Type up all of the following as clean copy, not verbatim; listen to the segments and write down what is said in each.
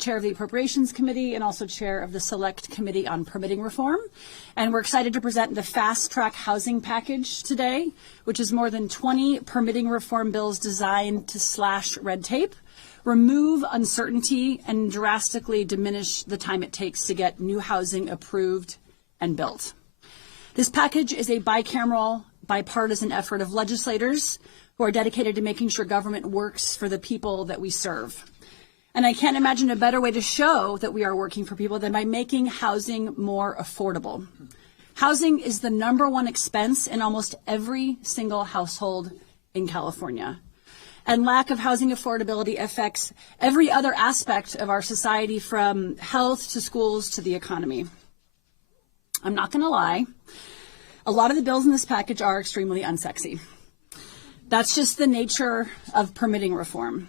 chair of the Appropriations Committee and also chair of the Select Committee on Permitting Reform. And we're excited to present the Fast Track Housing Package today, which is more than 20 permitting reform bills designed to slash red tape, remove uncertainty, and drastically diminish the time it takes to get new housing approved and built. This package is a bicameral, bipartisan effort of legislators who are dedicated to making sure government works for the people that we serve. And I can't imagine a better way to show that we are working for people than by making housing more affordable. Housing is the #1 expense in almost every single household in California. And lack of housing affordability affects every other aspect of our society, from health to schools to the economy. I'm not going to lie, a lot of the bills in this package are extremely unsexy. That's just the nature of permitting reform.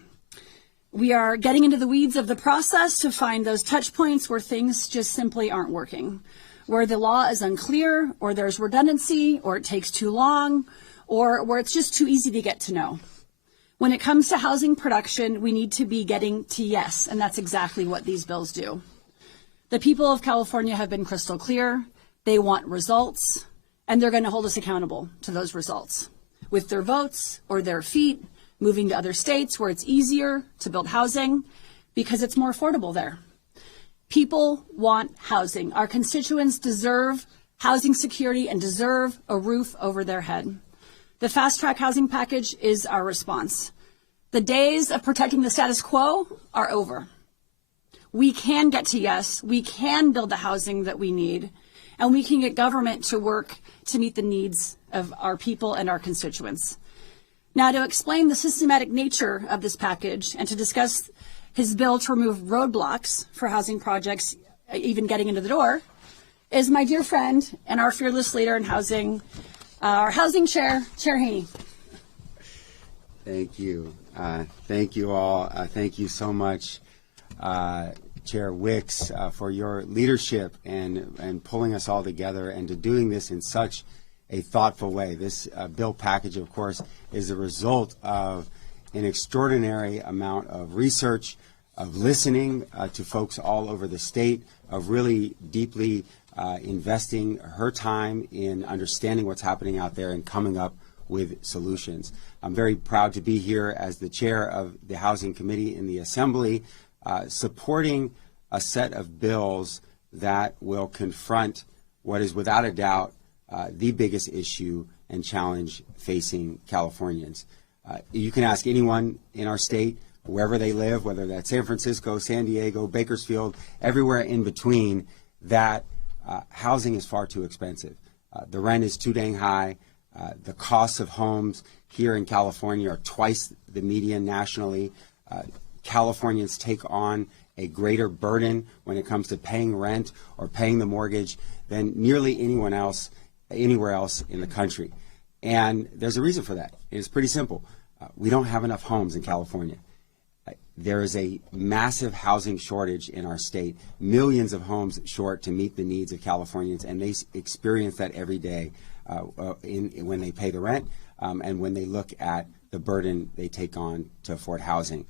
We are getting into the weeds of the process to find those touch points where things just simply aren't working, where the law is unclear, or there's redundancy, or it takes too long, or where it's just too easy to get to know. When it comes to housing production, we need to be getting to yes, and that's exactly what these bills do. The people of California have been crystal clear. They want results, and they're going to hold us accountable to those results with their votes or their feet, moving to other states where it's easier to build housing because it's more affordable there. People want housing. Our constituents deserve housing security and deserve a roof over their head. The Fast Track Housing Package is our response. The days of protecting the status quo are over. We can get to yes, we can build the housing that we need, and we can get government to work to meet the needs of our people and our constituents. Now, to explain the systematic nature of this package and to discuss his bill to remove roadblocks for housing projects even getting into the door is my dear friend and our fearless leader in housing, our housing chair, Chair Haney. Thank you. Thank you all. Thank you so much, Chair Wicks, for your leadership and pulling us all together and to doing this in such a thoughtful way. This bill package, of course, is a result of an extraordinary amount of research, of listening to folks all over the state, of really deeply investing her time in understanding what's happening out there and coming up with solutions. I'm very proud to be here as the chair of the Housing Committee in the Assembly, supporting a set of bills that will confront what is without a doubt the biggest issue and challenge facing Californians. You can ask anyone in our state, wherever they live, whether that's San Francisco, San Diego, Bakersfield, everywhere in between, that housing is far too expensive. The rent is too dang high. The costs of homes here in California are twice the median nationally. Californians take on a greater burden when it comes to paying rent or paying the mortgage than nearly anyone else, anywhere else in the country. And there's a reason for that. It's pretty simple. We don't have enough homes in California. There is a massive housing shortage in our state, millions of homes short to meet the needs of Californians, and they experience that every day when they pay the rent and when they look at the burden they take on to afford housing.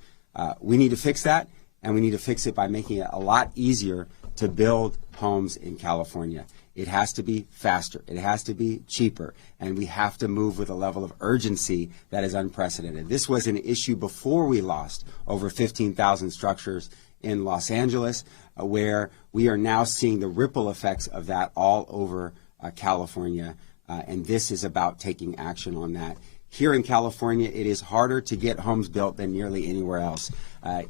We need to fix that, and we need to fix it by making it a lot easier to build homes in California. It has to be faster, it has to be cheaper, and we have to move with a level of urgency that is unprecedented. This was an issue before we lost over 15,000 structures in Los Angeles, where we are now seeing the ripple effects of that all over California, and this is about taking action on that. Here in California, it is harder to get homes built than nearly anywhere else.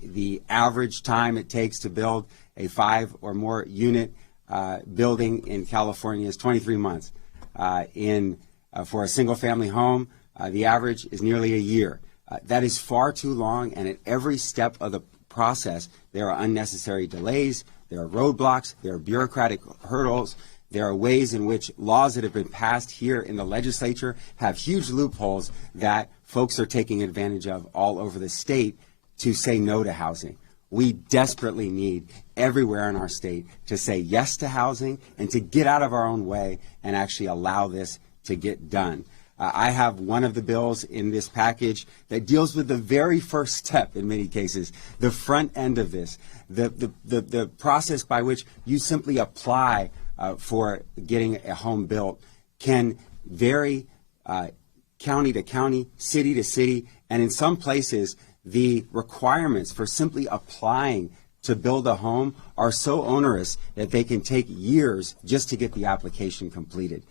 The average time it takes to build a 5 or more unit building in California is 23 months. For a single family home, the average is nearly a year. That is far too long, and at every step of the process, there are unnecessary delays, there are roadblocks, there are bureaucratic hurdles, there are ways in which laws that have been passed here in the legislature have huge loopholes that folks are taking advantage of all over the state to say no to housing. We desperately need everywhere in our state to say yes to housing and to get out of our own way and actually allow this to get done. I have one of the bills in this package that deals with the very first step in many cases, the front end of this, the process by which you simply apply for getting a home built can vary county to county, city to city, and in some places the requirements for simply applying to build a home are so onerous that they can take years just to get the application completed.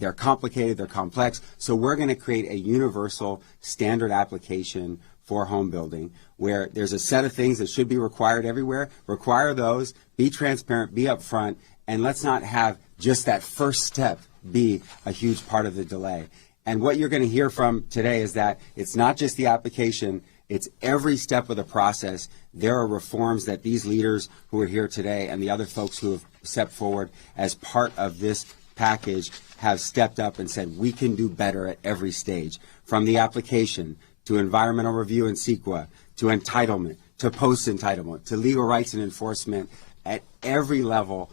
They're complicated, they're complex, so we're going to create a universal standard application for home building where there's a set of things that should be required everywhere. Require those, be transparent, be upfront, and let's not have just that first step be a huge part of the delay. And what you're going to hear from today is that it's not just the application, it's every step of the process. There are reforms that these leaders who are here today and the other folks who have stepped forward as part of this package have stepped up and said we can do better at every stage, from the application to environmental review and CEQA, to entitlement, to post-entitlement, to legal rights and enforcement. At every level,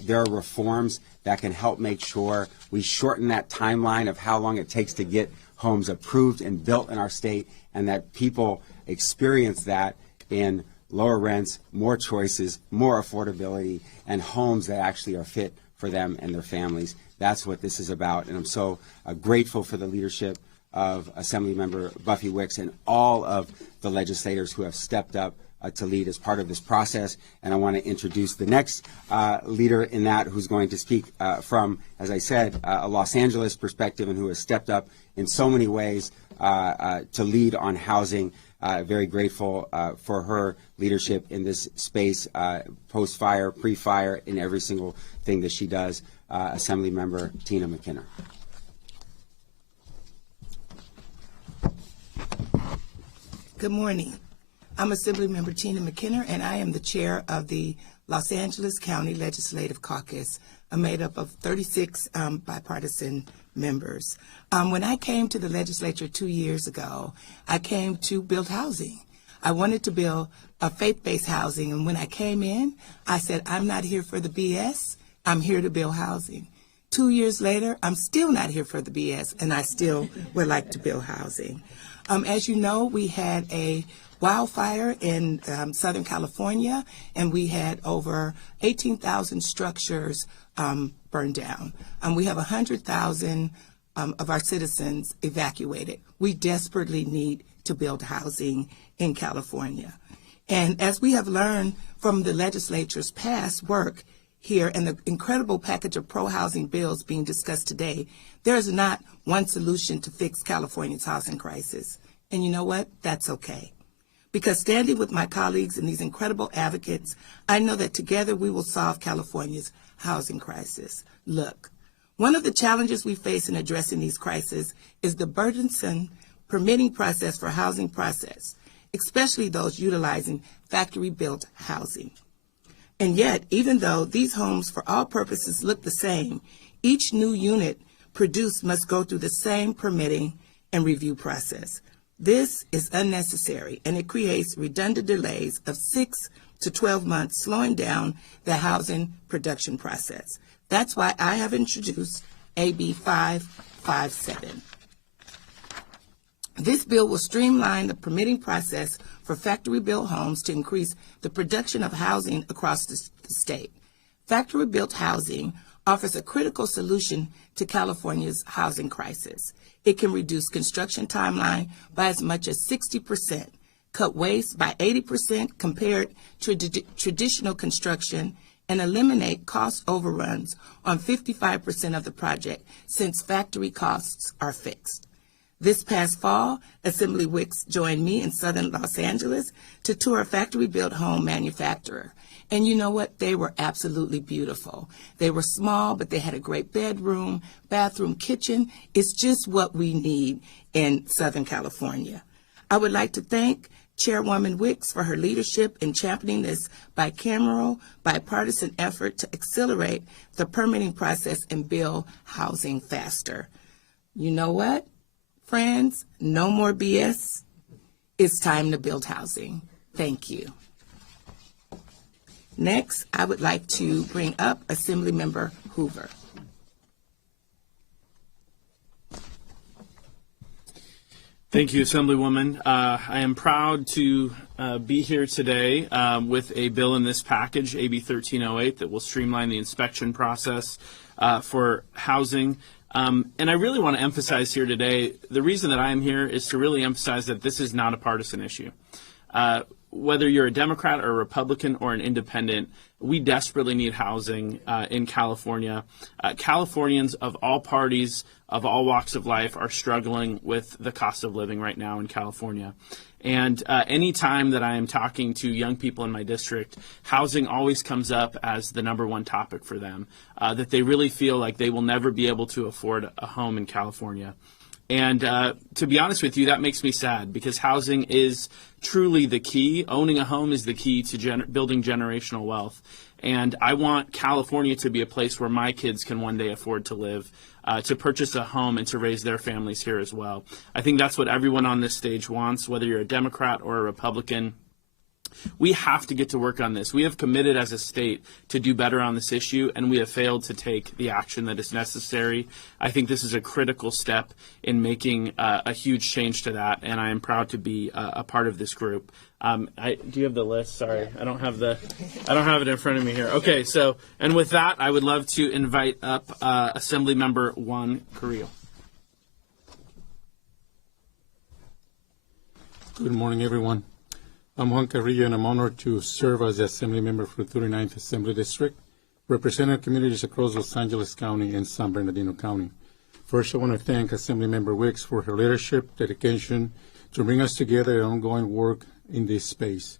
there are reforms that can help make sure we shorten that timeline of how long it takes to get homes approved and built in our state, and that people experience that in lower rents, more choices, more affordability, and homes that actually are fit for them and their families. That's what this is about, and I'm so grateful for the leadership of Assemblymember Buffy Wicks and all of the legislators who have stepped up to lead as part of this process. And I want to introduce the next leader in that, who's going to speak from, as I said, a Los Angeles perspective, and who has stepped up in so many ways to lead on housing. Very grateful for her leadership in this space, post-fire, pre-fire, in every single thing that she does. Assemblymember Tina McKinner. Good morning. I'm Assemblymember Tina McKinner, and I am the chair of the Los Angeles County Legislative Caucus, made up of 36 bipartisan members. When I came to the legislature 2 years ago, I came to build housing. I wanted to build a faith-based housing, and when I came in, I said, I'm not here for the BS, I'm here to build housing. 2 years later, I'm still not here for the BS, and I still would like to build housing. As you know, we had a wildfire in Southern California, and we had over 18,000 structures burned down. We have 100,000 of our citizens evacuated. We desperately need to build housing in California. And as we have learned from the legislature's past work here and the incredible package of pro-housing bills being discussed today, there is not one solution to fix California's housing crisis. And you know what? That's okay. Because standing with my colleagues and these incredible advocates, I know that together we will solve California's housing crisis. Look, one of the challenges we face in addressing these crises is the burdensome permitting process for housing process, especially those utilizing factory-built housing. And yet, even though these homes for all purposes look the same, each new unit produced must go through the same permitting and review process. This is unnecessary, and it creates redundant delays of 6 to 12 months, slowing down the housing production process. That's why I have introduced AB 557. This bill will streamline the permitting process for factory-built homes to increase the production of housing across the state. Factory-built housing offers a critical solution to California's housing crisis. It can reduce construction timeline by as much as 60%, cut waste by 80% compared to traditional construction, and eliminate cost overruns on 55% of the project since factory costs are fixed. This past fall, Assembly Wicks joined me in southern Los Angeles to tour a factory-built home manufacturer. And you know what? They were absolutely beautiful. They were small, but they had a great bedroom, bathroom, kitchen. It's just what we need in Southern California. I would like to thank Chairwoman Wicks for her leadership in championing this bicameral, bipartisan effort to accelerate the permitting process and build housing faster. You know what, friends? No more BS. It's time to build housing. Thank you. Next, I would like to bring up Assemblymember Hoover. Thank you, Assemblywoman. I am proud to be here today with a bill in this package, AB 1308, that will streamline the inspection process for housing. And I really want to emphasize here today, the reason that I am here is to really emphasize that this is not a partisan issue. Whether you're a Democrat or a Republican or an independent, we desperately need housing in California. Californians of all parties, of all walks of life, are struggling with the cost of living right now in California. And any time that I am talking to young people in my district, housing always comes up as the #1 topic for them, that they really feel like they will never be able to afford a home in California. And to be honest with you, that makes me sad, because housing is truly the key. Owning a home is the key to building generational wealth. And I want California to be a place where my kids can one day afford to live, to purchase a home and to raise their families here as well. I think that's what everyone on this stage wants, whether you're a Democrat or a Republican. We have to get to work on this. We have committed as a state to do better on this issue, and we have failed to take the action that is necessary. I think this is a critical step in making a huge change to that, and I am proud to be a part of this group. Do you have the list? Sorry, I don't have it in front of me here. Okay, so, and with that, I would love to invite up Assemblymember Juan Carrillo. Good morning, everyone. I'm Juan Carrillo, and I'm honored to serve as the Assembly Member for the 39th Assembly District, representing communities across Los Angeles County and San Bernardino County. First, I want to thank Assemblymember Wicks for her leadership, dedication to bring us together and ongoing work in this space.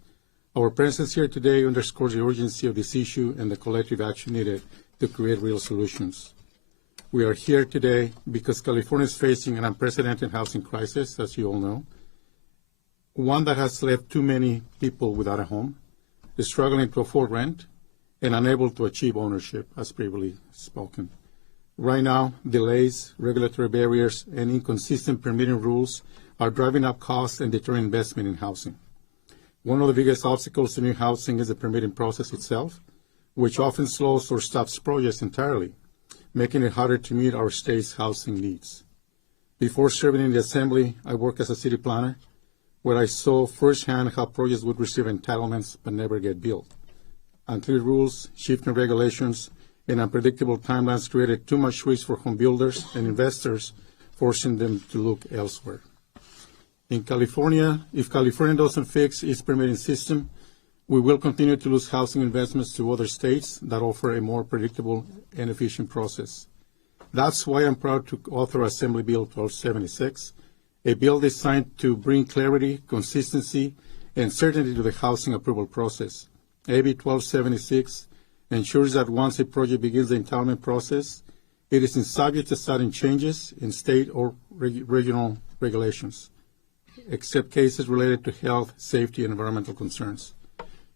Our presence here today underscores the urgency of this issue and the collective action needed to create real solutions. We are here today because California is facing an unprecedented housing crisis, as you all know, one that has left too many people without a home, struggling to afford rent, and unable to achieve ownership, as previously spoken. Right now, delays, regulatory barriers, and inconsistent permitting rules are driving up costs and deterring investment in housing. One of the biggest obstacles to new housing is the permitting process itself, which often slows or stops projects entirely, making it harder to meet our state's housing needs. Before serving in the Assembly, I worked as a city planner, where I saw firsthand how projects would receive entitlements but never get built. Unclear rules, shifting regulations, and unpredictable timelines created too much risk for home builders and investors, forcing them to look elsewhere. In California, if California doesn't fix its permitting system, we will continue to lose housing investments to other states that offer a more predictable and efficient process. That's why I'm proud to author Assembly Bill 1276, a bill designed to bring clarity, consistency, and certainty to the housing approval process. AB 1276 ensures that once a project begins the entitlement process, it is subject to sudden changes in state or regional regulations, except cases related to health, safety, and environmental concerns.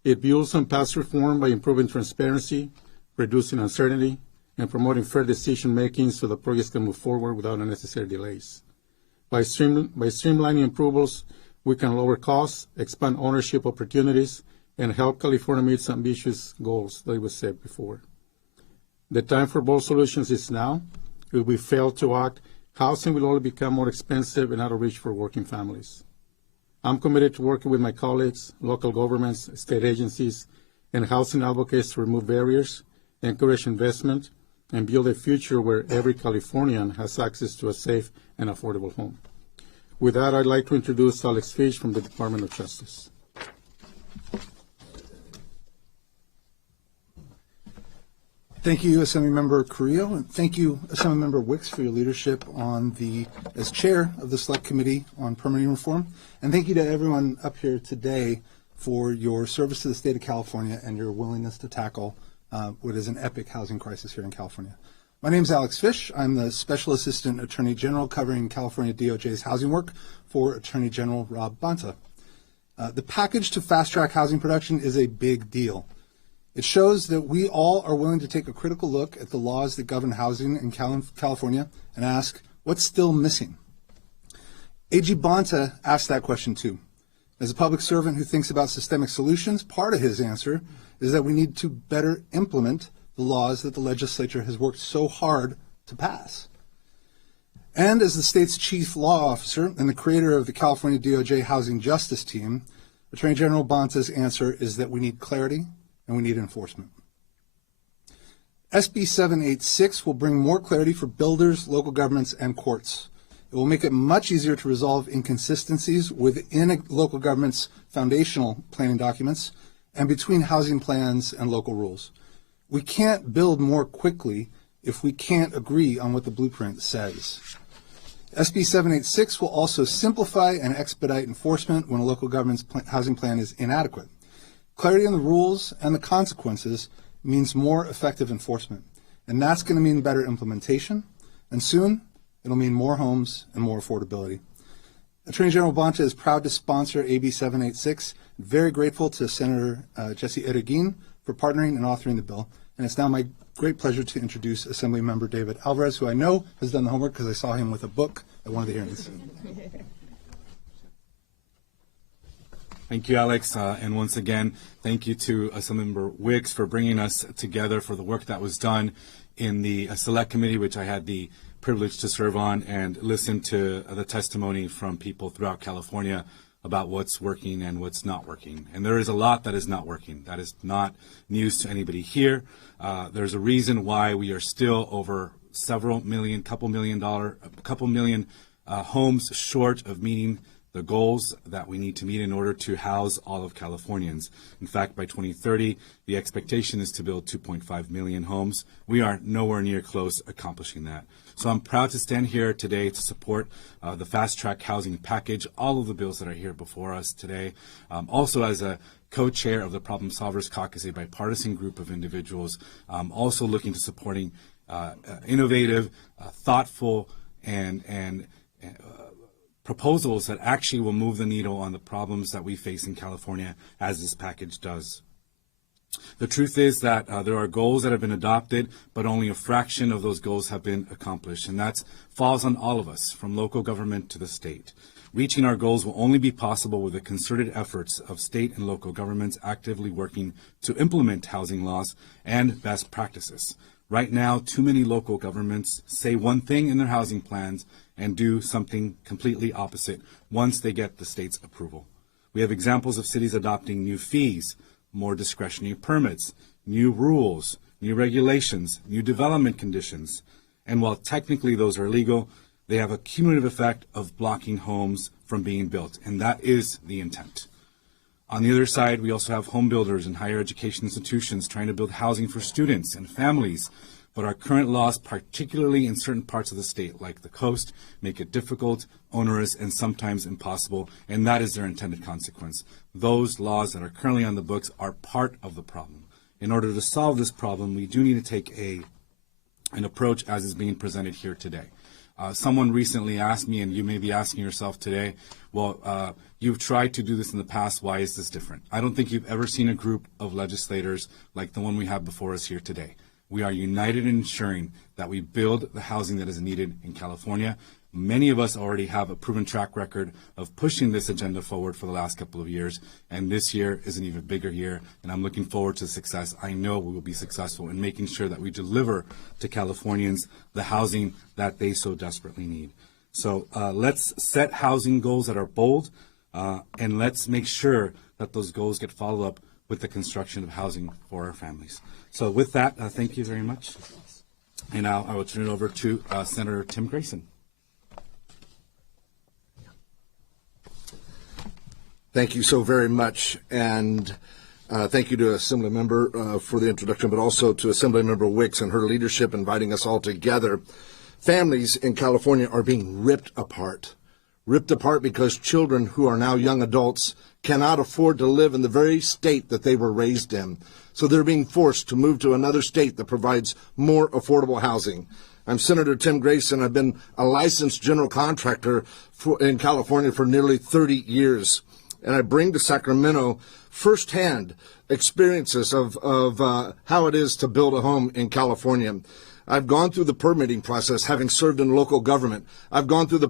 It builds on past reform by improving transparency, reducing uncertainty, and promoting fair decision-making so the projects can move forward without unnecessary delays. By streamlining approvals, we can lower costs, expand ownership opportunities, and help California meet some ambitious goals that we set before. The time for bold solutions is now. If we fail to act, housing will only become more expensive and out of reach for working families. I'm committed to working with my colleagues, local governments, state agencies, and housing advocates to remove barriers, encourage investment, and build a future where every Californian has access to a safe and affordable home. With that, I'd like to introduce Alex Fish from the Department of Justice. Thank you, Assemblymember Carrillo, and thank you, Assemblymember Wicks, for your leadership as chair of the Select Committee on Permitting Reform. And thank you to everyone up here today for your service to the state of California and your willingness to tackle what is an epic housing crisis here in California. My name is Alex Fish. I'm the Special Assistant Attorney General covering California DOJ's housing work for Attorney General Rob Bonta. The package to fast-track housing production is a big deal. It shows that we all are willing to take a critical look at the laws that govern housing in California and ask, what's still missing? AG Bonta asked that question too. As a public servant who thinks about systemic solutions, part of his answer is that we need to better implement the laws that the legislature has worked so hard to pass. And as the state's chief law officer and the creator of the California DOJ Housing Justice Team, Attorney General Bonta's answer is that we need clarity and we need enforcement. SB 786 will bring more clarity for builders, local governments, and courts. It will make it much easier to resolve inconsistencies within a local government's foundational planning documents and between housing plans and local rules. We can't build more quickly if we can't agree on what the blueprint says. SB 786 will also simplify and expedite enforcement when a local government's housing plan is inadequate. Clarity on the rules and the consequences means more effective enforcement, and that's going to mean better implementation, and soon it'll mean more homes and more affordability. Attorney General Bonta is proud to sponsor AB 786. Very grateful to Senator Jesse Erguin for partnering and authoring the bill, and it's now my great pleasure to introduce Assemblymember David Alvarez, who I know has done the homework because I saw him with a book at one of the hearings. Thank you, Alex. And once again, thank you to Assemblymember Wicks for bringing us together for the work that was done in the Select Committee, which I had the privilege to serve on, and listen to the testimony from people throughout California about what's working and what's not working. And there is a lot that is not working. That is not news to anybody here. There's a reason why we are still over several million, couple million homes short of meeting the goals that we need to meet in order to house all of Californians. In fact, by 2030, the expectation is to build 2.5 million homes. We are nowhere near close accomplishing that. So I'm proud to stand here today to support the Fast Track Housing Package, all of the bills that are here before us today. Also as a co-chair of the Problem Solvers Caucus, a bipartisan group of individuals, also looking to supporting innovative, thoughtful, and proposals that actually will move the needle on the problems that we face in California, as this package does. The truth is that there are goals that have been adopted, but only a fraction of those goals have been accomplished, and that falls on all of us, from local government to the state. Reaching our goals will only be possible with the concerted efforts of state and local governments actively working to implement housing laws and best practices. Right now, too many local governments say one thing in their housing plans and do something completely opposite once they get the state's approval. We have examples of cities adopting new fees, more discretionary permits, new rules, new regulations, new development conditions. And while technically those are legal, they have a cumulative effect of blocking homes from being built, and that is the intent. On the other side, we also have home builders and higher education institutions trying to build housing for students and families, but our current laws, particularly in certain parts of the state, like the coast, make it difficult, onerous, and sometimes impossible, and that is their intended consequence. Those laws that are currently on the books are part of the problem. In order to solve this problem, we do need to take an approach as is being presented here today. Someone recently asked me, and you may be asking yourself today, well, you've tried to do this in the past, why is this different? I don't think you've ever seen a group of legislators like the one we have before us here today. We are united in ensuring that we build the housing that is needed in California. Many of us already have a proven track record of pushing this agenda forward for the last couple of years, and this year is an even bigger year, and I'm looking forward to success. I know we will be successful in making sure that we deliver to Californians the housing that they so desperately need. So let's set housing goals that are bold, and let's make sure that those goals get followed up with the construction of housing for our families. So with that, thank you very much. And now I will turn it over to Senator Tim Grayson. Thank you so very much, and thank you to Assemblymember for the introduction, but also to Assemblymember Wicks and her leadership inviting us all together. Families in California are being ripped apart because children who are now young adults cannot afford to live in the very state that they were raised in. So they're being forced to move to another state that provides more affordable housing. I'm Senator Tim Grayson. I've been a licensed general contractor in California for nearly 30 years. And I bring to Sacramento firsthand experiences of how it is to build a home in California. I've gone through the permitting process, having served in local government. I've gone through the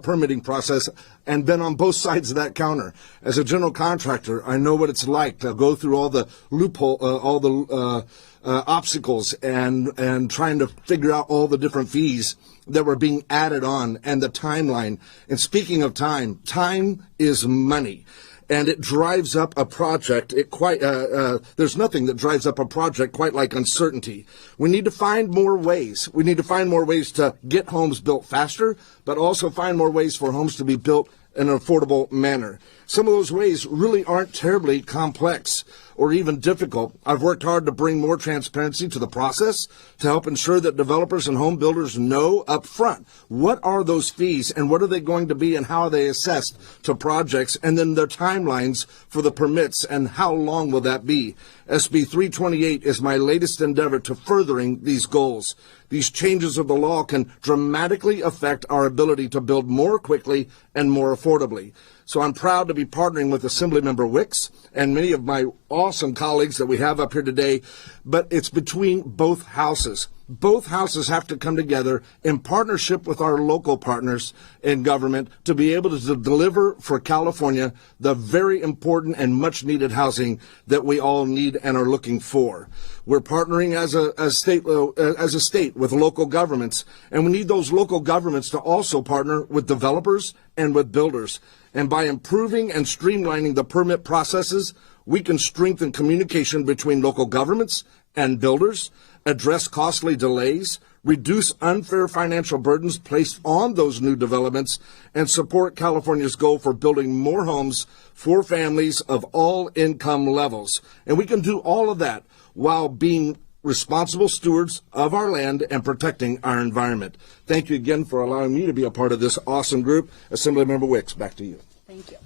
permitting process and been on both sides of that counter. As a general contractor, I know what it's like to go through all the obstacles and trying to figure out all the different fees that were being added on and the timeline. And speaking of time, time is money. And it drives up a project. There's nothing that drives up a project quite like uncertainty. We need to find more ways. We need to find more ways to get homes built faster, but also find more ways for homes to be built in an affordable manner. Some of those ways really aren't terribly complex or even difficult. I've worked hard to bring more transparency to the process to help ensure that developers and home builders know up front what are those fees and what are they going to be and how are they assessed to projects, and then their timelines for the permits and how long will that be. SB 328 is my latest endeavor to furthering these goals. These changes of the law can dramatically affect our ability to build more quickly and more affordably. So I'm proud to be partnering with Assemblymember Wicks and many of my awesome colleagues that we have up here today, but it's between both houses. Both houses have to come together in partnership with our local partners in government to be able to deliver for California the very important and much needed housing that we all need and are looking for. We're partnering as a state with local governments, and we need those local governments to also partner with developers and with builders. And by improving and streamlining the permit processes, we can strengthen communication between local governments and builders, address costly delays, reduce unfair financial burdens placed on those new developments, and support California's goal for building more homes for families of all income levels. And we can do all of that while being responsible stewards of our land and protecting our environment. Thank you again for allowing me to be a part of this awesome group. Assemblymember Wicks, back to you. Thank you.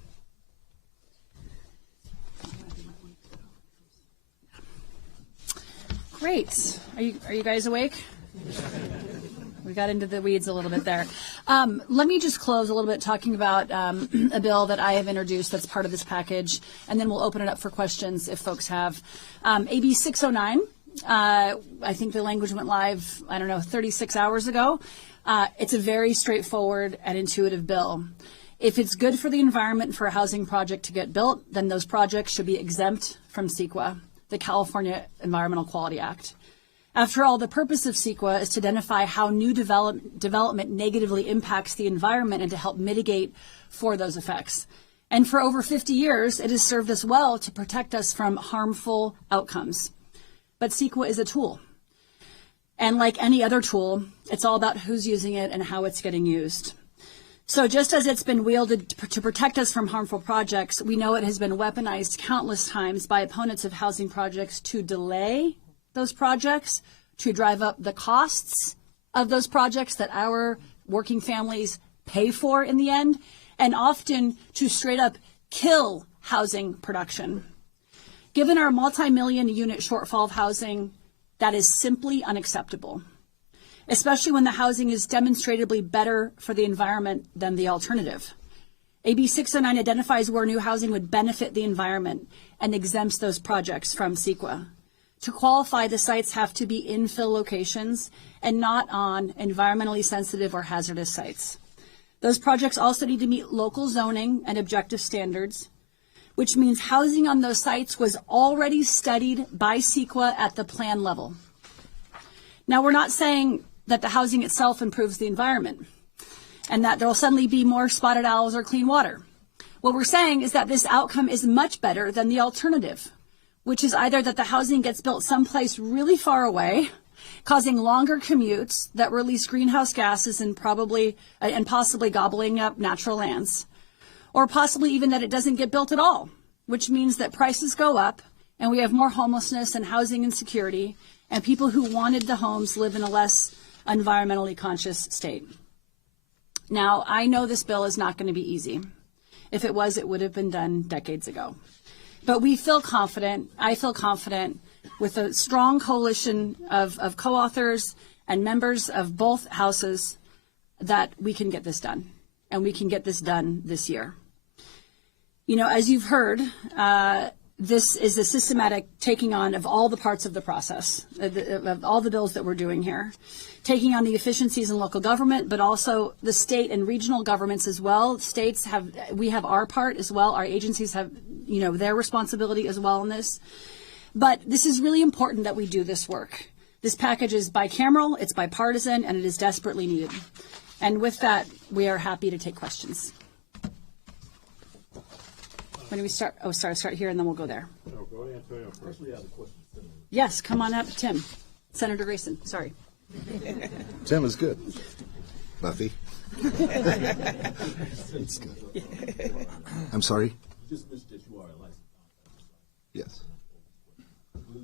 Great. Are you guys awake? We got into the weeds a little bit there. Let me just close a little bit talking about a bill that I have introduced that's part of this package, and then we'll open it up for questions if folks have. AB 609, I think the language went live, 36 hours ago. It's a very straightforward and intuitive bill. If it's good for the environment for a housing project to get built, then those projects should be exempt from CEQA, the California Environmental Quality Act. After all, the purpose of CEQA is to identify how new development negatively impacts the environment and to help mitigate for those effects. And for over 50 years, it has served us well to protect us from harmful outcomes. But CEQA is a tool. And like any other tool, it's all about who's using it and how it's getting used. So just as it's been wielded to protect us from harmful projects, we know it has been weaponized countless times by opponents of housing projects to delay those projects, to drive up the costs of those projects that our working families pay for in the end, and often to straight up kill housing production. Given our multi-million unit shortfall of housing, that is simply unacceptable, especially when the housing is demonstrably better for the environment than the alternative. AB 609 identifies where new housing would benefit the environment and exempts those projects from CEQA. To qualify, the sites have to be infill locations and not on environmentally sensitive or hazardous sites. Those projects also need to meet local zoning and objective standards, which means housing on those sites was already studied by CEQA at the plan level. Now, we're not saying that the housing itself improves the environment and that there'll suddenly be more spotted owls or clean water. What we're saying is that this outcome is much better than the alternative, which is either that the housing gets built someplace really far away, causing longer commutes that release greenhouse gases and possibly gobbling up natural lands, or possibly even that it doesn't get built at all, which means that prices go up and we have more homelessness and housing insecurity, and people who wanted the homes live in a less environmentally conscious state. Now, I know this bill is not going to be easy. If it was, it would have been done decades ago. But we feel confident, I feel confident, with a strong coalition of co-authors and members of both houses that we can get this done, and we can get this done this year. You know, as you've heard, this is a systematic taking on of all the parts of the process, of all the bills that we're doing here, taking on the efficiencies in local government, but also the state and regional governments as well. We have our part as well. Our agencies have, their responsibility as well in this. But this is really important that we do this work. This package is bicameral, it's bipartisan, and it is desperately needed. And with that, we are happy to take questions. When do we start? Oh, sorry, start here and then we'll go there. No, go to Antonio first. Yes, come on up, Tim. Senator Grayson, sorry. Tim is good. Buffy. It's good. I'm sorry? You just missed that you are a licensed contractor. Yes. What is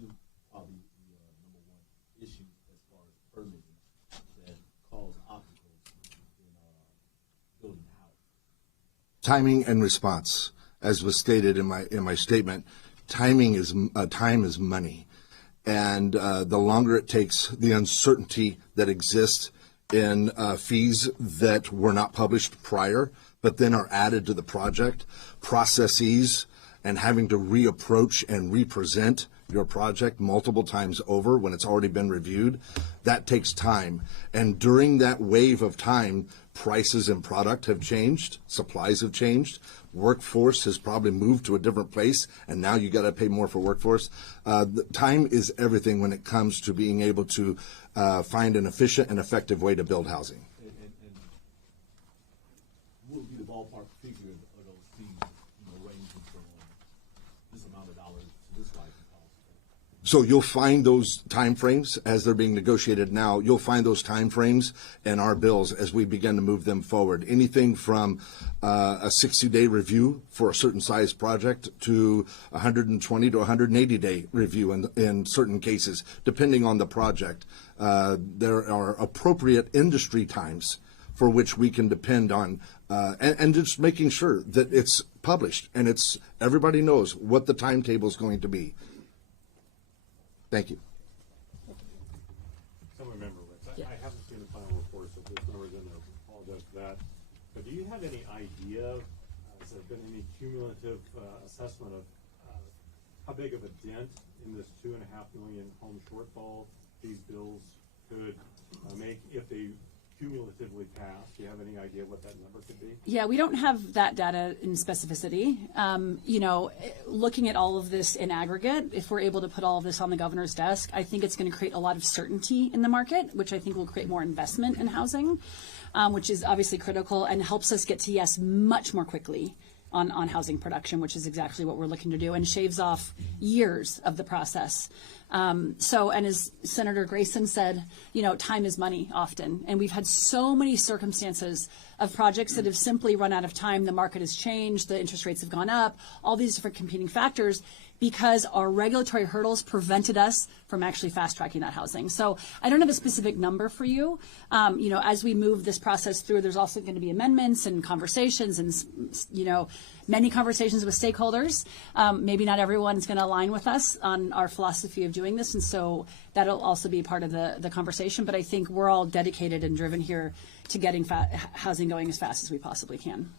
probably the number one issue as far as permitting that cause obstacles in building a house? Timing and response. As was stated in my statement, time is money, and the longer it takes, the uncertainty that exists in fees that were not published prior, but then are added to the project, processes, and having to reapproach and represent your project multiple times over when it's already been reviewed, that takes time. And during that wave of time, prices and product have changed, supplies have changed, workforce has probably moved to a different place, and now you got to pay more for workforce. Time is everything when it comes to being able to find an efficient and effective way to build housing. And what would be the ballpark figure of those fees, ranging from this amount of dollars to this license cost? So you'll find those timeframes as they're being negotiated now. You'll find those timeframes in our bills as we begin to move them forward. Anything from a 60-day review for a certain size project to 120 to 180-day review in certain cases, depending on the project. There are appropriate industry times for which we can depend on, and just making sure that it's published and everybody knows what the timetable is going to be. Thank you. Someone remember, Rich, I haven't seen the final report, so if there's numbers in there, I apologize for that. But do you have any idea, has there been any cumulative assessment of how big of a dent in this 2.5 million home shortfall these bills could make if they cumulatively pass? Do you have any idea what that number could be? Yeah, we don't have that data in specificity. Looking at all of this in aggregate, if we're able to put all of this on the governor's desk, I think it's going to create a lot of certainty in the market, which I think will create more investment in housing, which is obviously critical and helps us get to yes much more quickly on housing production, which is exactly what we're looking to do, and shaves off years of the process. And as Senator Grayson said, time is money often. And we've had so many circumstances of projects that have simply run out of time. The market has changed, the interest rates have gone up, all these different competing factors, because our regulatory hurdles prevented us from actually fast-tracking that housing. So I don't have a specific number for you. As we move this process through, there's also going to be amendments and conversations and, many conversations with stakeholders. Maybe not everyone's going to align with us on our philosophy of doing this, and so that'll also be part of the conversation. But I think we're all dedicated and driven here to getting housing going as fast as we possibly can.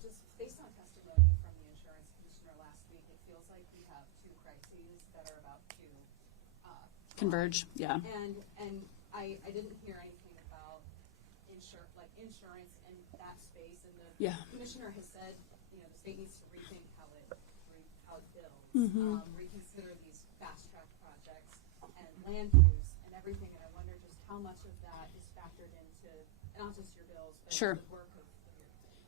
Just based on testimony from the insurance commissioner last week, it feels like we have two crises that are about to converge. Yeah. And I didn't hear anything about insurance in that space, and the commissioner has said the state needs to rethink how it builds, reconsider these fast track projects and land use and everything. And I wonder just how much of that is factored into not just your bills, but the work of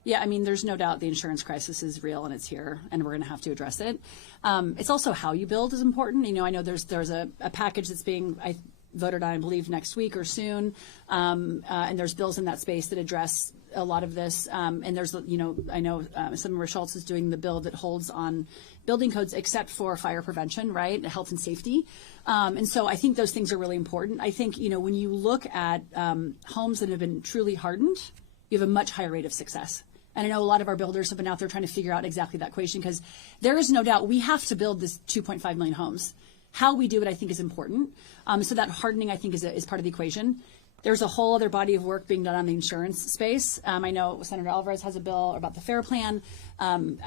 Yeah, there's no doubt the insurance crisis is real and it's here, and we're going to have to address it. It's also how you build is important. I know there's a package that's being voted on, I believe, next week or soon, and there's bills in that space that address a lot of this. And there's, I know Senator Schultz is doing the bill that holds on building codes except for fire prevention, right, health and safety. And so I think those things are really important. I think, when you look at homes that have been truly hardened, you have a much higher rate of success. And I know a lot of our builders have been out there trying to figure out exactly that equation, because there is no doubt we have to build this 2.5 million homes. How we do it, I think, is important. So that hardening, I think, is part of the equation. There's a whole other body of work being done on the insurance space. I know Senator Alvarez has a bill about the FAIR Plan.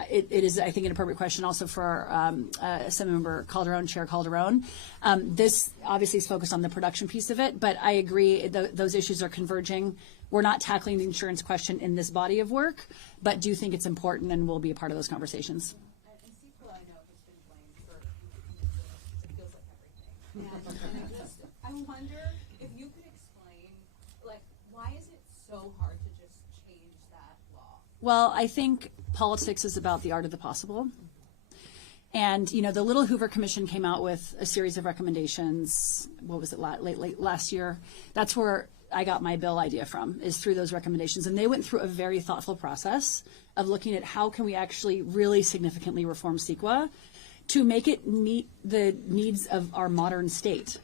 It is, I think, an appropriate question also for Assemblymember Calderon, Chair Calderon. This obviously is focused on the production piece of it, but I agree those issues are converging. We're not tackling the insurance question in this body of work, but do think it's important and will be a part of those conversations. And CEQA, I know, has been blamed for it feels like everything. And I wonder if you could explain, like, why is it so hard to just change that law? Well, I think politics is about the art of the possible. And, you know, the Little Hoover Commission came out with a series of recommendations. What was it, late last year? That's where I got my bill idea from, is through those recommendations. And they went through a very thoughtful process of looking at how can we actually really significantly reform CEQA to make it meet the needs of our modern state.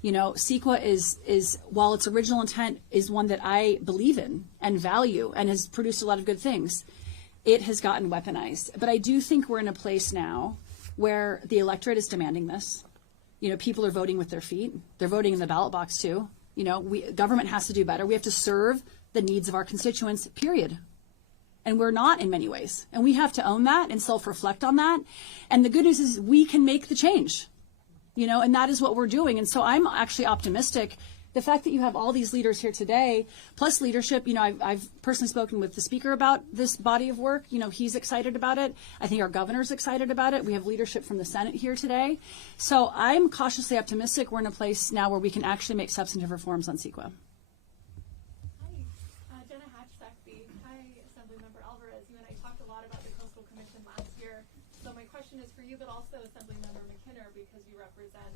You know, CEQA is while its original intent is one that I believe in and value and has produced a lot of good things, it has gotten weaponized. But I do think we're in a place now where the electorate is demanding this. You know, people are voting with their feet. They're voting in the ballot box too. You know, government has to do better. We have to serve the needs of our constituents, period. And we're not in many ways. And we have to own that and self-reflect on that. And the good news is we can make the change, you know, and that is what we're doing. And so I'm actually optimistic. The fact that you have all these leaders here today, plus leadership, you know, I've personally spoken with the speaker about this body of work. You know, he's excited about it. I think our governor's excited about it. We have leadership from the Senate here today. So I'm cautiously optimistic we're in a place now where we can actually make substantive reforms on CEQA. Hi, Jenna Hatch-Sackby. Hi, Assemblymember Alvarez. You and I talked a lot about the Coastal Commission last year. So my question is for you, but also Assemblymember McKinner, because you represent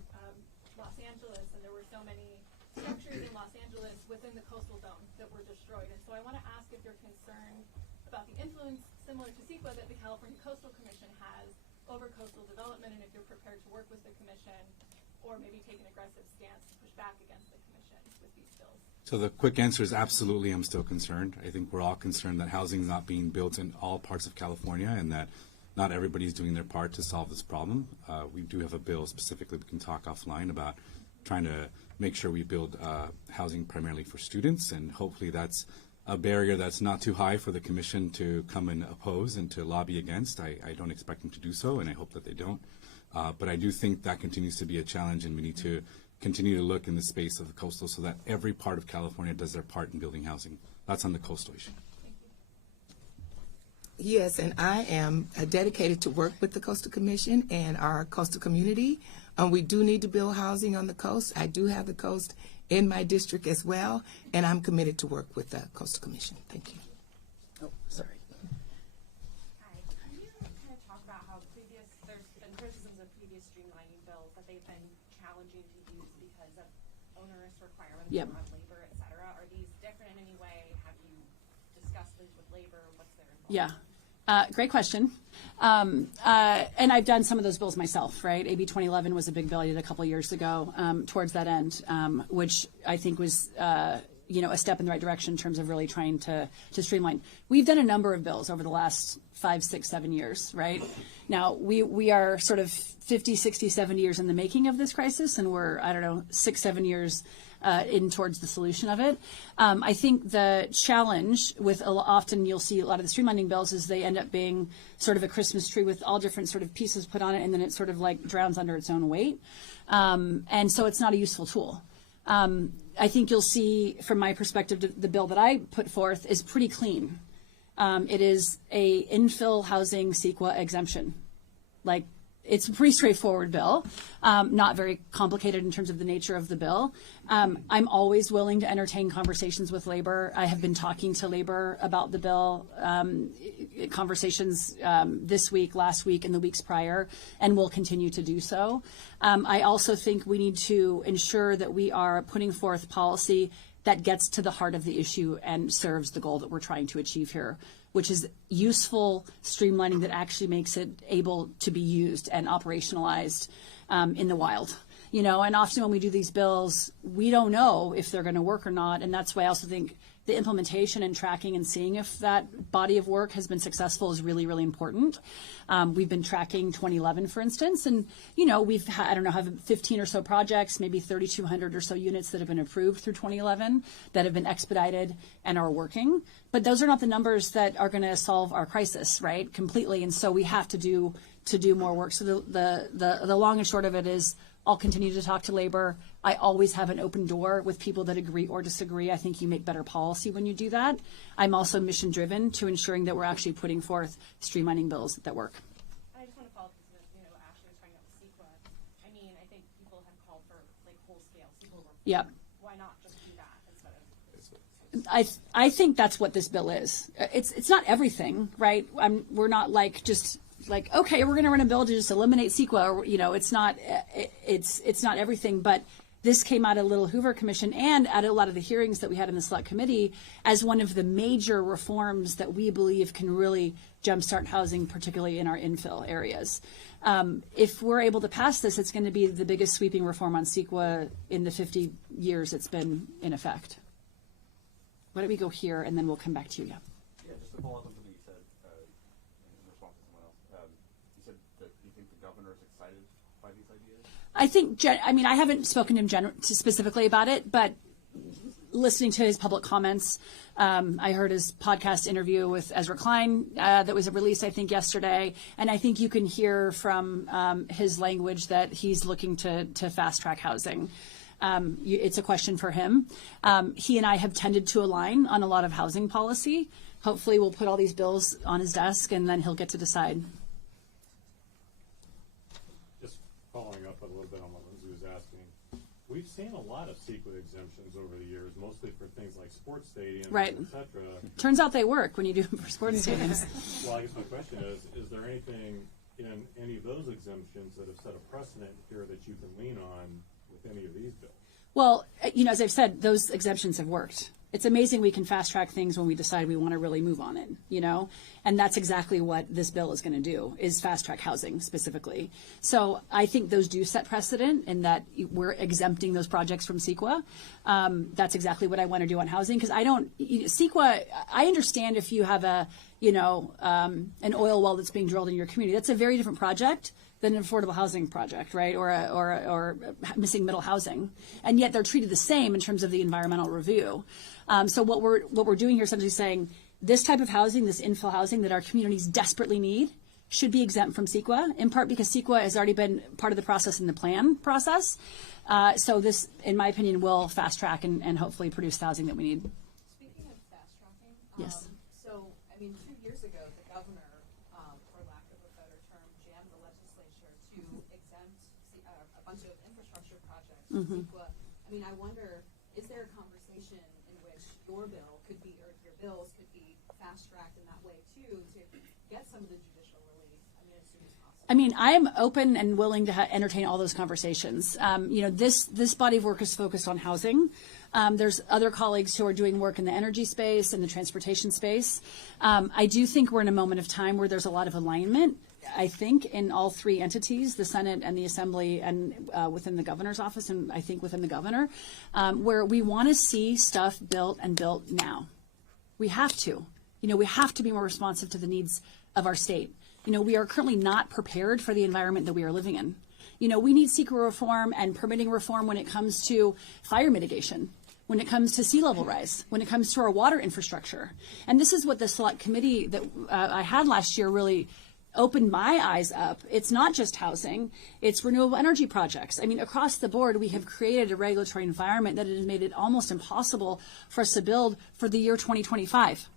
Los Angeles, and there were so many structures in Los Angeles within the coastal zone that were destroyed. And so I want to ask if you're concerned about the influence, similar to CEQA, that the California Coastal Commission has over coastal development, and if you're prepared to work with the commission or maybe take an aggressive stance to push back against the commission with these bills. So the quick answer is absolutely, I'm still concerned. I think we're all concerned that housing is not being built in all parts of California and that not everybody's doing their part to solve this problem. We do have a bill specifically, we can talk offline about trying to make sure we build housing primarily for students, and hopefully that's a barrier that's not too high for the commission to come and oppose and to lobby against. I don't expect them to do so, and I hope that they don't. But I do think that continues to be a challenge, and we need to continue to look in the space of the coastal so that every part of California does their part in building housing. That's on the coastal issue. Yes, and I am dedicated to work with the Coastal Commission and our coastal community. We do need to build housing on the coast. I do have the coast in my district as well, and I'm committed to work with the Coastal Commission. Thank you. Oh, sorry. Hi. Can you kind of talk about how there's been criticisms of previous streamlining bills that they've been challenging to use because of onerous requirements on labor, et cetera? Are these different in any way? Have you discussed these with labor? What's their involvement? Yeah. Great question. And I've done some of those bills myself, right? AB 2011 was a big bill I did a couple years ago towards that end, which I think was, you know, a step in the right direction in terms of really trying to streamline. We've done a number of bills over the last 5, 6, 7 years, right? Now, we are sort of 50, 60, 70 years in the making of this crisis, and we're, I don't know, 6, 7 years in towards the solution of it. I think the challenge with often you'll see a lot of the streamlining bills is they end up being sort of a Christmas tree with all different sort of pieces put on it, and then it sort of like drowns under its own weight. And so it's not a useful tool. I think you'll see, from my perspective, the bill that I put forth is pretty clean. It is a infill housing CEQA exemption. Like, it's a pretty straightforward bill, not very complicated in terms of the nature of the bill. I'm always willing to entertain conversations with labor. I have been talking to labor about the bill, conversations this week, last week, and the weeks prior, and will continue to do so. I also think we need to ensure that we are putting forth policy that gets to the heart of the issue and serves the goal that we're trying to achieve here, which is useful streamlining that actually makes it able to be used and operationalized in the wild. You know, and often when we do these bills, we don't know if they're going to work or not, and that's why I also think the implementation and tracking and seeing if that body of work has been successful is really, really important. We've been tracking 2011, for instance, and, we've had, I don't know, have 15 or so projects, maybe 3,200 or so units that have been approved through 2011 that have been expedited and are working. But those are not the numbers that are going to solve our crisis, right, completely. And so we have to do more work. So the long and short of it is, I'll continue to talk to labor. I always have an open door with people that agree or disagree. I think you make better policy when you do that. I'm also mission driven to ensuring that we're actually putting forth streamlining bills that work. I just want to follow up because, Ashley was talking about CEQA. I mean, I think people have called for whole scale CEQA reform. Yep. Why not just do that instead of? I think that's what this bill is. It's not everything, right? We're not okay, we're going to run a bill to just eliminate CEQA. Or, it's not everything. But this came out of Little Hoover Commission and at a lot of the hearings that we had in the Select Committee as one of the major reforms that we believe can really jumpstart housing, particularly in our infill areas. If we're able to pass this, it's going to be the biggest sweeping reform on CEQA in the 50 years it's been in effect. Why don't we go here and then we'll come back to you. Yeah, just to follow up on something you said in response to someone else. You said that you think the governor is excited by these ideas? I think, I haven't spoken to him specifically about it, but listening to his public comments, I heard his podcast interview with Ezra Klein that was released, I think, yesterday. And I think you can hear from his language that he's looking to fast track housing. It's a question for him. He and I have tended to align on a lot of housing policy. Hopefully we'll put all these bills on his desk and then he'll get to decide. Just following up a little bit on what Lindsay was asking, we've seen a lot of CEQA exemptions over the years, mostly for things like sports stadiums, right, et cetera. Turns out they work when you do them for sports stadiums. Well, I guess my question is there anything in any of those exemptions that have set a precedent here that you can lean on with any of these bills? Well, as I've said, those exemptions have worked. It's amazing we can fast track things when we decide we want to really move on it, and that's exactly what this bill is going to do, is fast track housing specifically. So I think those do set precedent in that we're exempting those projects from CEQA. That's exactly what I want to do on housing, because CEQA, I understand if you have an oil well that's being drilled in your community, that's a very different project than an affordable housing project, right, or missing middle housing, and yet they're treated the same in terms of the environmental review. So what we're doing here is essentially saying this type of housing, this infill housing that our communities desperately need, should be exempt from CEQA, in part because CEQA has already been part of the process in the plan process. So this, in my opinion, will fast track and hopefully produce the housing that we need. Speaking of fast tracking, yes. 2 years ago, the governor, for lack of a better term, jammed the legislature to exempt a bunch of infrastructure projects from CEQA. I wonder, is there a conversation in which your bill could be, or your bills could be fast-tracked in that way, too, to get some of the judicial relief, as soon as possible? I am open and willing to entertain all those conversations. This body of work is focused on housing. There's other colleagues who are doing work in the energy space and the transportation space. I do think we're in a moment of time where there's a lot of alignment, I think, in all three entities, the Senate and the Assembly, and within the governor's office, and I think within the governor, where we want to see stuff built now. We have to. We have to be more responsive to the needs of our state. We are currently not prepared for the environment that we are living in. We need CEQA reform and permitting reform when it comes to fire mitigation, when it comes to sea level rise, when it comes to our water infrastructure. And this is what the Select Committee that I had last year really opened my eyes up. It's not just housing, it's renewable energy projects. Across the board, we have created a regulatory environment that has made it almost impossible for us to build for the year 2025.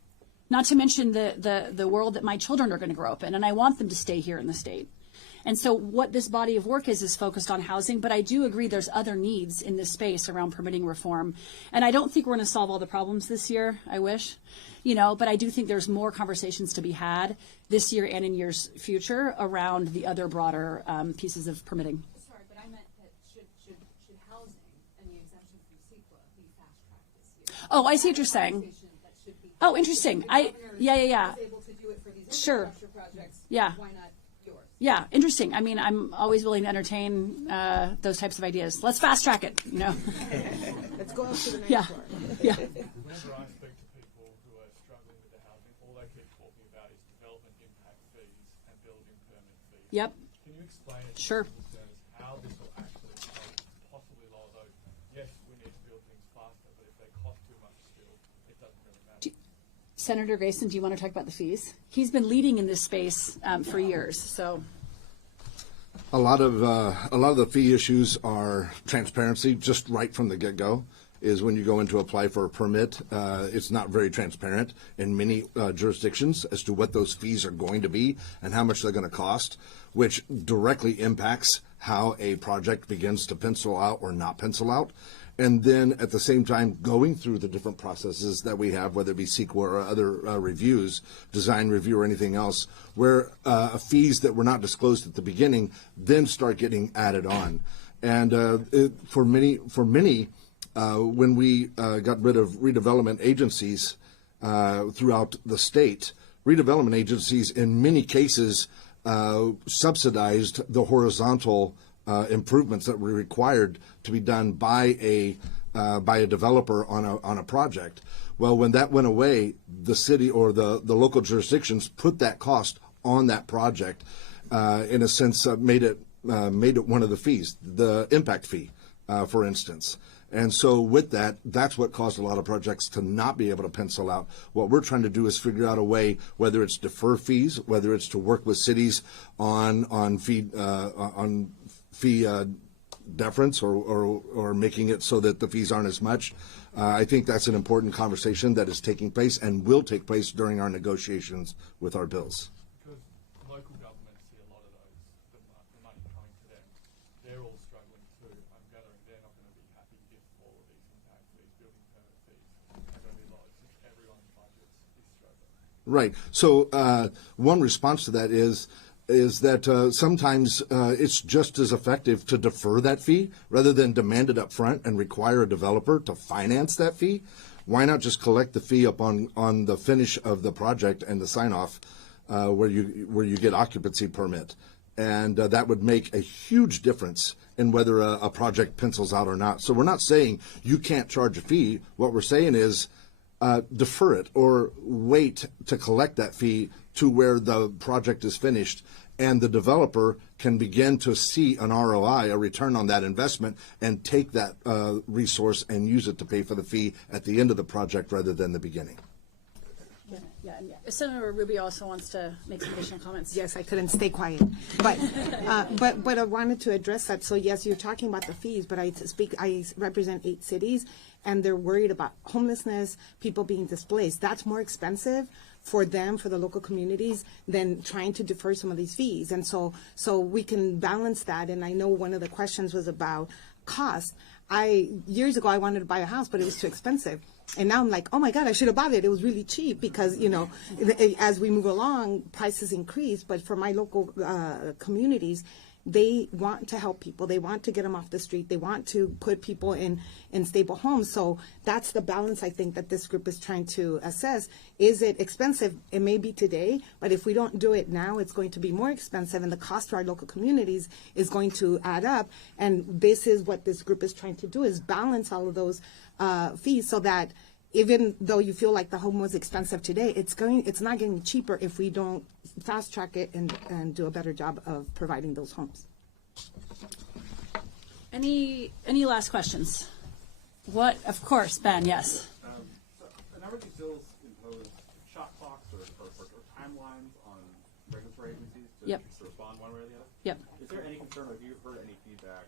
Not to mention the world that my children are going to grow up in, and I want them to stay here in the state. And so what this body of work is focused on housing, but I do agree there's other needs in this space around permitting reform. And I don't think we're going to solve all the problems this year, I wish, but I do think there's more conversations to be had this year and in years future around the other broader pieces of permitting. Sorry, but I meant that should housing and the exemption from CEQA be fast-tracked this year? Oh, I see what you're saying. Oh, interesting. Yeah. Able to do it for these sure. infrastructure projects. Yeah. Why not yours? Yeah, interesting. I'm always willing to entertain those types of ideas. Let's fast track it. Let's go on to the next yeah. part. Yeah. Another aspect Yep. Can you explain it? Sure. To listeners how this will actually help possibly lower those? Yes, we need to build things faster, but if they cost too much still, it doesn't really matter. Senator Grayson, do you want to talk about the fees? He's been leading in this space for years, so. A lot of the fee issues are transparency, just right from the get-go. Is when you go in to apply for a permit, it's not very transparent in many jurisdictions as to what those fees are going to be and how much they're going to cost, which directly impacts how a project begins to pencil out or not pencil out. And then at the same time, going through the different processes that we have, whether it be CEQA or other reviews, design review or anything else, where fees that were not disclosed at the beginning then start getting added on. And for many, when we got rid of redevelopment agencies throughout the state, redevelopment agencies in many cases subsidized the horizontal improvements that were required to be done by a developer on a project. Well, when that went away, the city or the local jurisdictions put that cost on that project, in a sense, made it one of the fees, the impact fee, for instance. And so with that, that's what caused a lot of projects to not be able to pencil out. What we're trying to do is figure out a way, whether it's defer fees, whether it's to work with cities on fee deference or making it so that the fees aren't as much. I think that's an important conversation that is taking place and will take place during our negotiations with our bills. Because local governments see a lot of those, the money coming to them. They're all struggling too. I'm gathering they're not going to be happy if all of these impact fees, building permit fees, are going to be low since everyone's budget is struggling. Right. So one response to that is that sometimes it's just as effective to defer that fee rather than demand it up front and require a developer to finance that fee. Why not just collect the fee up on the finish of the project and the sign-off where you get occupancy permit? And that would make a huge difference in whether a project pencils out or not. So we're not saying you can't charge a fee. What we're saying is defer it or wait to collect that fee to where the project is finished and the developer can begin to see an ROI, a return on that investment, and take that resource and use it to pay for the fee at the end of the project rather than the beginning. Yeah. Senator Rubio also wants to make some additional comments. Yes, I couldn't stay quiet, but I wanted to address that. So yes, you're talking about the fees, but I represent 8 cities, and they're worried about homelessness, people being displaced. That's more expensive for them, for the local communities, than trying to defer some of these fees. And so we can balance that. And I know one of the questions was about cost. Years ago, I wanted to buy a house, but it was too expensive. And now I'm like, oh my God, I should have bought it. It was really cheap because, as we move along, prices increase. But for my local communities, they want to help people. They want to get them off the street. They want to put people in stable homes. So that's the balance I think that this group is trying to assess. Is it expensive? It may be today, but if we don't do it now, it's going to be more expensive, and the cost to our local communities is going to add up. And this is what this group is trying to do, is balance all of those fees so that even though you feel like the home was expensive today, it's not getting cheaper if we don't fast track it and do a better job of providing those homes. Any last questions? What? Of course, Ben. Yes. So a number of these bills impose shot clocks or timelines on regulatory agencies to respond one way or the other. Yep. Is there any concern, or have you heard any feedback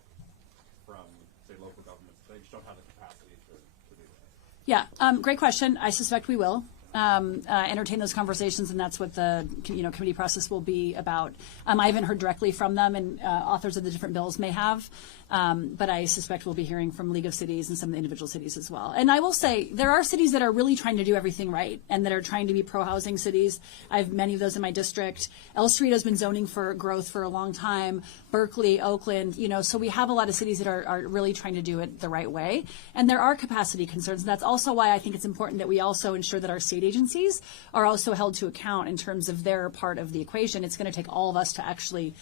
from, say, local governments that they just don't have the capacity to do that? Yeah, great question. I suspect we will entertain those conversations, and that's what the committee process will be about. I haven't heard directly from them, and authors of the different bills may have, but I suspect we'll be hearing from League of Cities and some of the individual cities as well. And I will say there are cities that are really trying to do everything right and that are trying to be pro-housing cities. I have many of those in my district. El Cerrito has been zoning for growth for a long time. Berkeley, Oakland, so we have a lot of cities that are really trying to do it the right way. And there are capacity concerns. And that's also why I think it's important that we also ensure that our state agencies are also held to account in terms of their part of the equation. It's going to take all of us to actually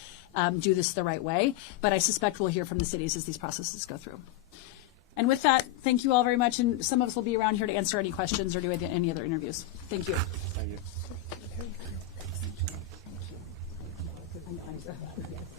do this the right way. But I suspect we'll hear from the cities as these processes go through. And with that, thank you all very much. And some of us will be around here to answer any questions or do any other interviews. Thank you. Thank you. I know, I said that.